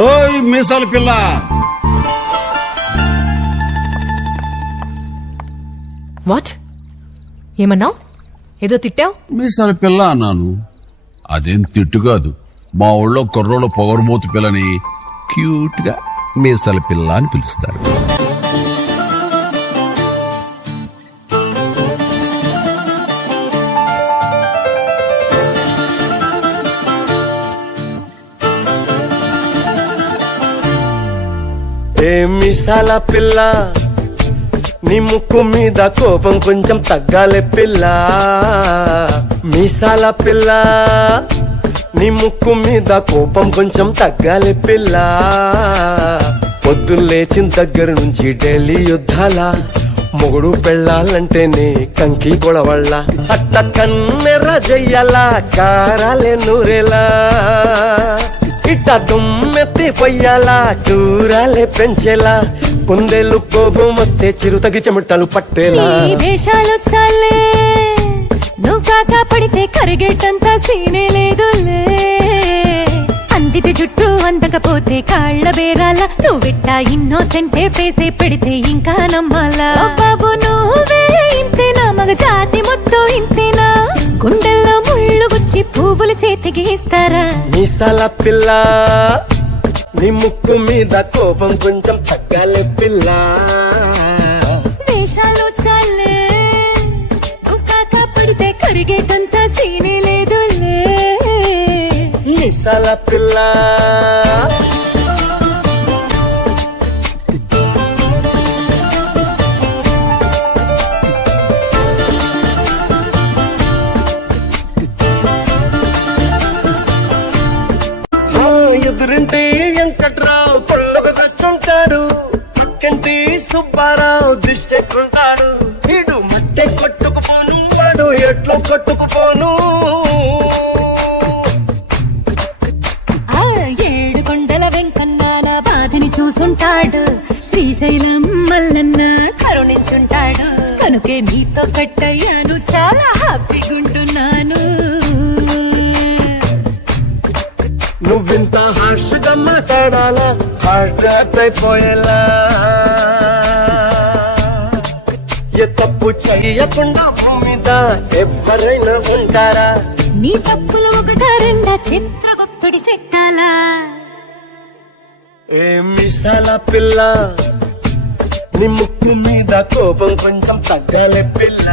ఓయ్ మీసాల పిల్ల, వాట్ ఏమన్నావు? ఏదో తిట్టావు. మీసాల పిల్ల అన్నాను. అదేం తిట్టు కాదు. మా ఊళ్ళో కుర్రోళ్ళ పొగరుమూతి పిల్లని క్యూట్ గా మీసాల పిల్ల అని పిలుస్తారు. మీసాల పిల్ల, నీ ముక్కు మీద కోపం కొంచెం తగ్గాలే పిల్ల. మీసాల పిల్ల, నీ ముక్కు మీద కోపం కొంచెం తగ్గాలే పిల్ల. పొద్దున్న లేచిన దగ్గర నుంచి ఢిల్లీ యుద్ధాల, మొగుడు పెళ్ళాలంటేనే కంకి గొడవళ్ళ. అట్ట కన్నెర్ర జయ్యాల, కారాలే నూరేలా. ఇట్ట దుమ్మెత్తి పొయ్యాలా, చూరాలే పెంచేలా. కుందేలు కోపం వస్తే చిరుతగి చెమటలు పట్టేలా. వేషాలు చాలే, నువ్వు కాకా పడితే కరిగేటంత సీనే లేదులే. అందితే జుట్టు అందకపోతే కాళ్ళ బేరాల. నువ్విట్టా ఇన్నోసెంటే ఫేసే పెడితే ఇంకా నమ్మాలా. బాబు నువ్వే ఇంతేనా, మగ జాతి మొత్తం ఇంతేనా? గుండెల్లో ముళ్ళు గుచ్చి పువ్వులు చేతికి ఇస్తారా? మీసాల పిల్ల, నీ ముక్కు మీద కోపం కొంచెం తగ్గాలే పిల్ల. వేషాలు చాలే, నువ్వు కాకా పడితే కరిగేటంత సీనే లేదులే. మీసాల పిల్ల, ఎదురింటి వెంకట్రావు పొల్లగా తెచ్చుంటాడు. పక్కింటి సుబ్బారావు దిష్టెక్కుంటాడు. వీడు మట్టె కొట్టుకుపోను, వాడు ఎట్లో కొట్టుకుపోను. ఏడు కొండల వెంకన్న నా బాధని చూసుంటాడు. శ్రీశైలం మల్లన్న కరుణించుంటాడు. కనుకే నీతో కట్టయ్యాను, చాలా హ్యాపీగుంటున్నాను. నువ్వింత హార్ష్గా మాట్లాడాలా, హార్ట్ అటాక్ అయిపోయేలా. ఏ తప్పు చెయ్యకుండా భూమి మీద ఎవరైనా ఉంటారా? నీ తప్పులు ఒకట రెండా, చిత్రగుప్తుడి చెట్టాలా. ఏ మిసాల పిల్ల, నీ ముక్కు మీద కోపం కొంచెం తగ్గాలే పిల్ల.